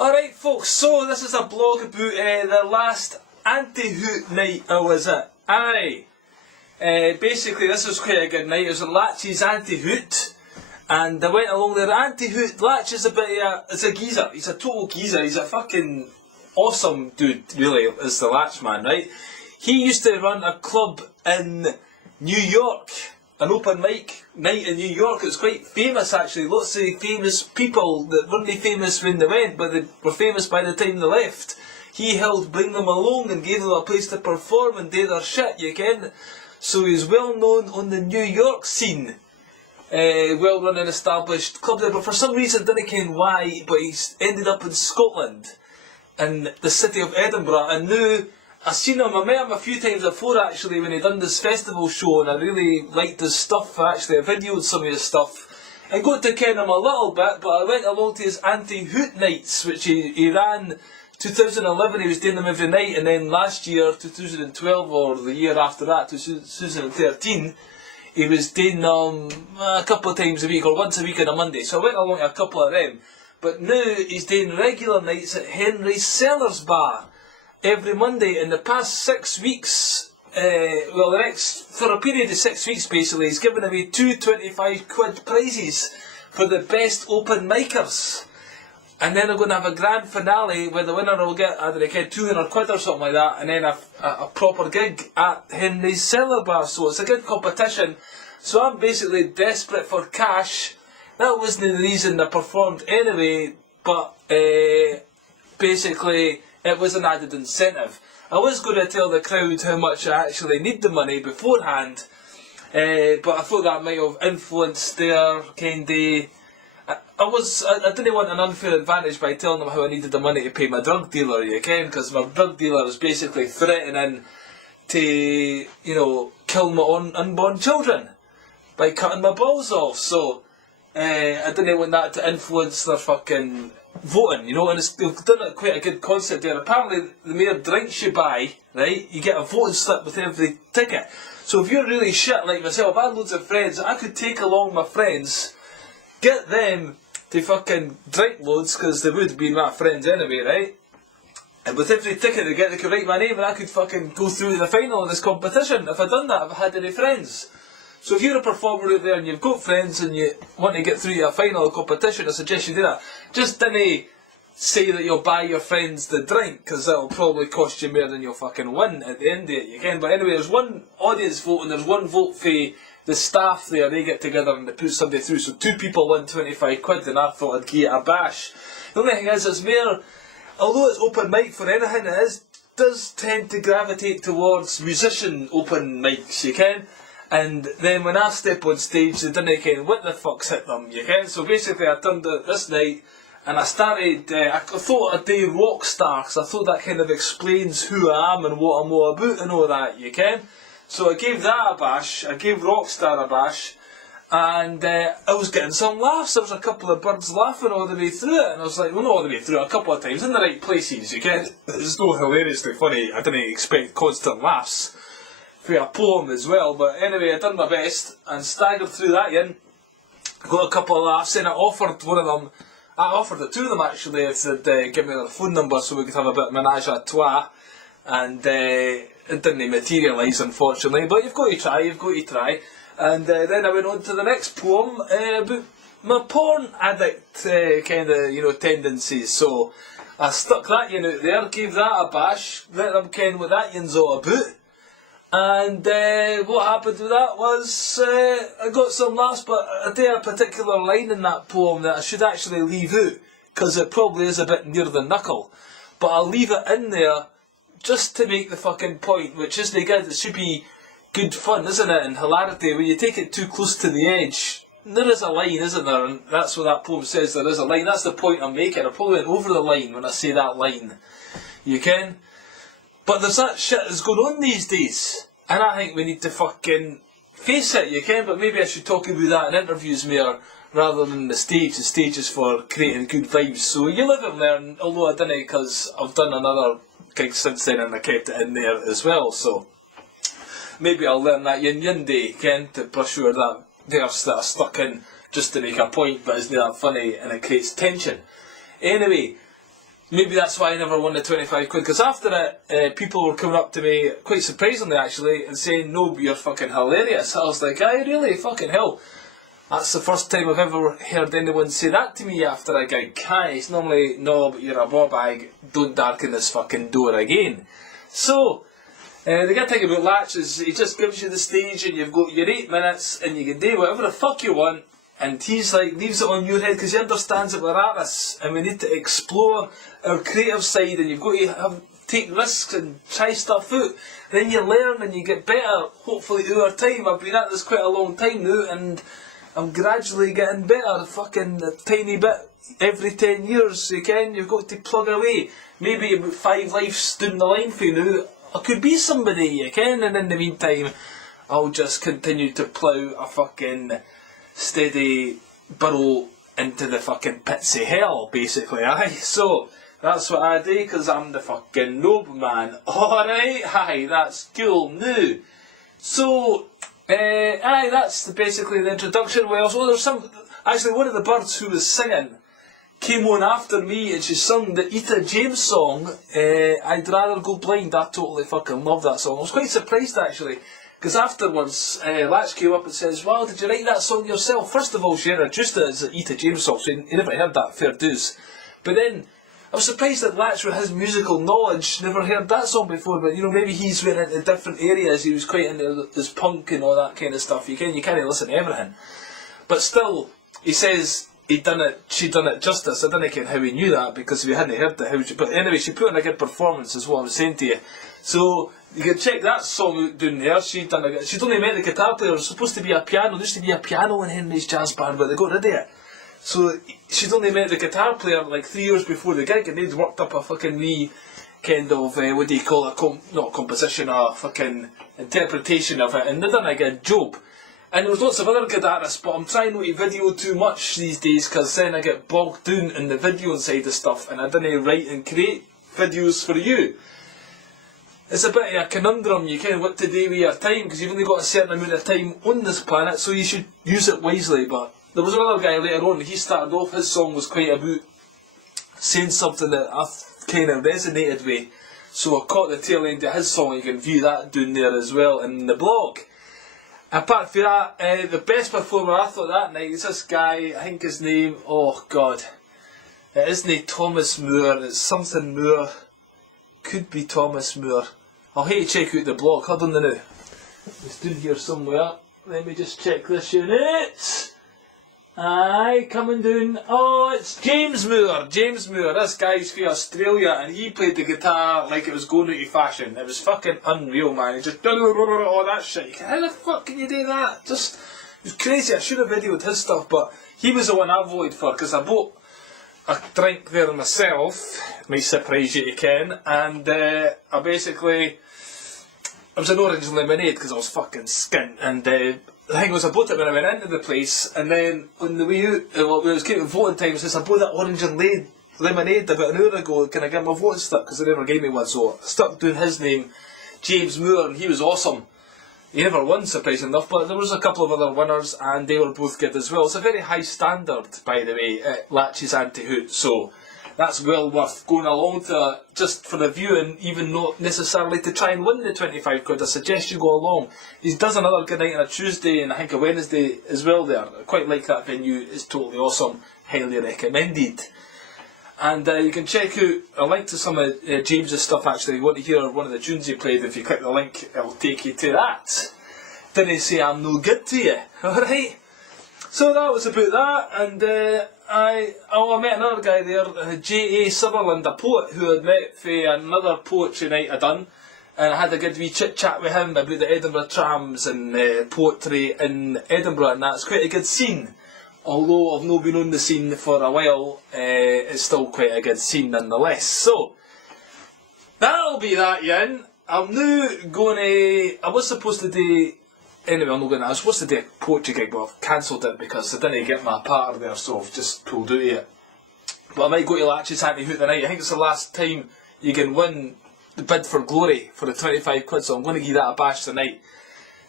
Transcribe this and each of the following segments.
Alright folks, so this is a blog about the last Anti-Hoot night I was at. Aye. Basically this was quite a good night. It was at Latch's Anti-Hoot. And I went along there. Anti-Hoot, Latch is a bit of a, it's a geezer. He's a total geezer. He's a fucking awesome dude, really, is the Latch man, right? He used to run a club in New York. An open mic night in New York. It was quite famous actually. Lots of famous people that weren't famous when they went, but they were famous by the time they left. He helped bring them along and gave them a place to perform and do their shit, you ken. So he's well known on the New York scene. Well run and established club there, but for some reason, I didn't ken why, but he's ended up in Scotland, in the city of Edinburgh, and now I've seen him, I met him a few times before actually when he done this festival show, and I really liked his stuff actually. I videoed some of his stuff and got to ken him a little bit, but I went along to his Anti-Hoot nights, which he ran 2011, he was doing them every night, and then last year, 2012, or the year after that, 2013, he was doing them a couple of times a week, or once a week on a Monday, so I went along to a couple of them. But now he's doing regular nights at Henry's Cellars Bar every Monday. In the past 6 weeks, for a period of 6 weeks basically, he's given away two 25 quid prizes for the best open micers. And then I'm going to have a grand finale where the winner will get, I don't know, 200 quid or something like that, and then a proper gig at Henry's Cellar Bar. So it's a good competition. So I'm basically desperate for cash. That wasn't the reason I performed anyway, but basically it was an added incentive. I was going to tell the crowd how much I actually need the money beforehand, but I thought that might have influenced their kind of... I didn't want an unfair advantage by telling them how I needed the money to pay my drug dealer, you ken, because my drug dealer is basically threatening to, you know, kill my own unborn children by cutting my balls off. So I didn't want that to influence their fucking voting, you know, and they've done quite a good concept there. Apparently, the more drinks you buy, right, you get a voting slip with every ticket. So if you're really shit like myself, I had loads of friends, I could take along my friends, get them to fucking drink loads, because they would be my friends anyway, right? And with every ticket they get, they could write my name and I could fucking go through to the final of this competition if I'd done that, if I had any friends. So if you're a performer out there and you've got friends and you want to get through to a final competition, I suggest you do that. Just don't say that you'll buy your friends the drink, because that'll probably cost you more than you'll fucking win at the end of it, you can. But anyway, there's one audience vote and there's one vote for the staff there. They get together and they put somebody through. So two people win 25 quid, and I thought I'd give it a bash. The only thing is, it's more, although it's open mic for anything, it does tend to gravitate towards musician open mics, you can. And then when I step on stage, they didn't ken what the fuck's hit them, you ken. So basically I turned out this night and I started, I thought I'd do rock star, because I thought that kind of explains who I am and what I'm all about and all that, you ken. So I gave that a bash, I gave Rockstar a bash, and I was getting some laughs. There was a couple of birds laughing all the way through it, and I was like, well, not all the way through it, a couple of times, in the right places, you get. It's not hilariously funny, I didn't expect constant laughs for a poem as well, but anyway, I done my best, and staggered through that in, got a couple of laughs, and I offered the two of them actually, if they'd give me their phone number so we could have a bit of menage a trois, and it didn't materialise unfortunately, but you've got to try, and then I went on to the next poem about my porn addict kind of, you know, tendencies. So I stuck that in out there, gave that a bash, let them ken what that yin's all about. And what happened with that was I got some laughs, but I did a particular line in that poem that I should actually leave out, because it probably is a bit near the knuckle, but I'll leave it in there just to make the fucking point, which isn't good. It should be good fun, isn't it, and hilarity. When you take it too close to the edge, there is a line, isn't there? And that's what that poem says, there is a line. That's the point I'm making. I probably went over the line when I say that line, you ken. But there's that shit that's going on these days, and I think we need to fucking face it, you ken. But maybe I should talk about that in interviews more, rather than the stage. The stage is for creating good vibes. So you live and learn, although I didn't, because I've done another gig since then and I kept it in there as well. So maybe I'll learn that yin day, ken, to brush over that verse that I stuck in just to make a point, but it's not that funny and it creates tension. Anyway, maybe that's why I never won the 25 quid, because after it, people were coming up to me, quite surprisingly actually, and saying, "Nob, you're fucking hilarious." I was like, "Aye, really? Fucking hell." That's the first time I've ever heard anyone say that to me after a gig. Aye, it's normally, "Nob, you're a ball bag, don't darken this fucking door again." So, the good thing about Latch is he just gives you the stage and you've got your 8 minutes and you can do whatever the fuck you want, and he's like, leaves it on your head because he understands that we're artists and we need to explore our creative side, and you've got to take risks and try stuff out. Then you learn and you get better, hopefully over time. I've been at this quite a long time now and I'm gradually getting better, fucking a tiny bit every 10 years. You've got to plug away. Maybe about 5 lives down the line for you now, I could be somebody, and in the meantime, I'll just continue to plough a fucking steady burrow into the fucking pits of hell, basically, aye. So, that's what I do, because I'm the fucking Nob man. Alright, aye, that's cool now. So, aye, that's basically the introduction. Well, so there's actually one of the birds who was singing came on after me and she sung the Etta James song, I'd Rather Go Blind. I totally fucking love that song. I was quite surprised actually, because afterwards Latch came up and says, "Well, did you write that song yourself?" First of all, she introduced it as the Etta James song, so you never heard that, fair dues. But then, I was surprised that Latch, with his musical knowledge, never heard that song before, but maybe he's went into different areas, he was quite into his punk and all that kind of stuff. You can't listen to everything. But still, he says she'd done it justice. I don't know how he knew that, because if you hadn't heard it, but anyway, she put in a good performance, is what I'm saying to you. So, you can check that song out down there. She'd only met the guitar player. It was supposed to be a piano. There used to be a piano in Henry's jazz band, but they got rid of it. So, she'd only met the guitar player like 3 years before the gig, and they'd worked up a fucking wee kind of, what do you call it, not composition, a fucking interpretation of it, and they'd done a good job. And there was lots of other good artists, but I'm trying not to video too much these days, because then I get bogged down in the video side of stuff, and I don't write and create videos for you. It's a bit of a conundrum, you what to do with your time, because you've only got a certain amount of time on this planet, so you should use it wisely. But there was another guy later on, he started off, his song was quite about saying something that I kind of resonated with, so I caught the tail end of his song. You can view that down there as well in the blog. Apart from that, the best performer I thought that night is this guy, I think his name, oh god, it isn't Thomas Moore, it's something Moore, could be Thomas Moore. I'll have to check out the blog, hold on now. It's down here somewhere, let me just check this unit. Aye, coming down. Oh, it's James Moore. This guy's from Australia, and he played the guitar like it was going out of fashion. It was fucking unreal, man. He just all that shit. How the fuck can you do that? It was crazy. I should have videoed his stuff, but he was the one I voted for, because I bought a drink there myself. It might surprise you, and I basically, it was an orange lemonade because I was fucking skint, and the thing was, I bought it when I went into the place, and then on the way out, when it was getting voting time, it says, "I bought that orange lemonade about an hour ago, can I get my voting stick?" Because they never gave me one, so I stuck doing his name, James Moore, and he was awesome. He never won, surprisingly enough, but there was a couple of other winners, and they were both good as well. It's a very high standard, by the way, at Latch's Anti-Hoot, so that's well worth going along to, just for the viewing, even not necessarily to try and win the 25 quid. I suggest you go along. He does another good night on a Tuesday and I think a Wednesday as well there. I quite like that venue, it's totally awesome, highly recommended. And you can check out a link to some of James's stuff actually. If you want to hear one of the tunes he played, if you click the link, it'll take you to that. Didn't say I'm no good to you, alright? So that was about that, and I met another guy there, J.A. Sutherland, a poet who I'd met for another poetry night I'd done, and I had a good wee chit chat with him about the Edinburgh trams and poetry in Edinburgh, and that's quite a good scene. Although I've not been on the scene for a while, it's still quite a good scene nonetheless. So, that'll be that, Yin. I'm now going to, I was supposed to do, anyway, I'm not going to, I was supposed to do a poetry gig, but I've cancelled it because I didn't get my partner there, so I've just pulled out of it. But I might go to Latch's Anti-Hoot tonight. I think it's the last time you can win the bid for glory for the 25 quid, so I'm going to give that a bash tonight.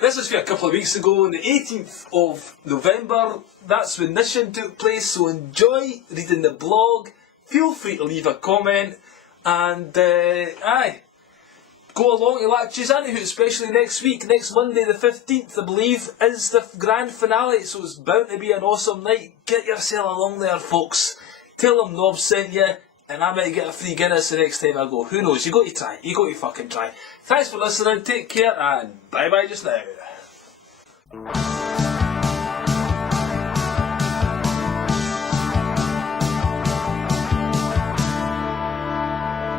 This was for a couple of weeks ago, on the 18th of November. That's when Nishan took place, so enjoy reading the blog feel free to leave a comment, and aye, go along to Latches Anti-Hoot, especially next week. Next Monday the 15th, I believe, is the grand finale, so it's bound to be an awesome night. Get yourself along there, folks. Tell them Nob sent you, and I might get a free Guinness the next time I go. Who knows? You got to try. You got to fucking try. Thanks for listening, take care, and bye bye just now.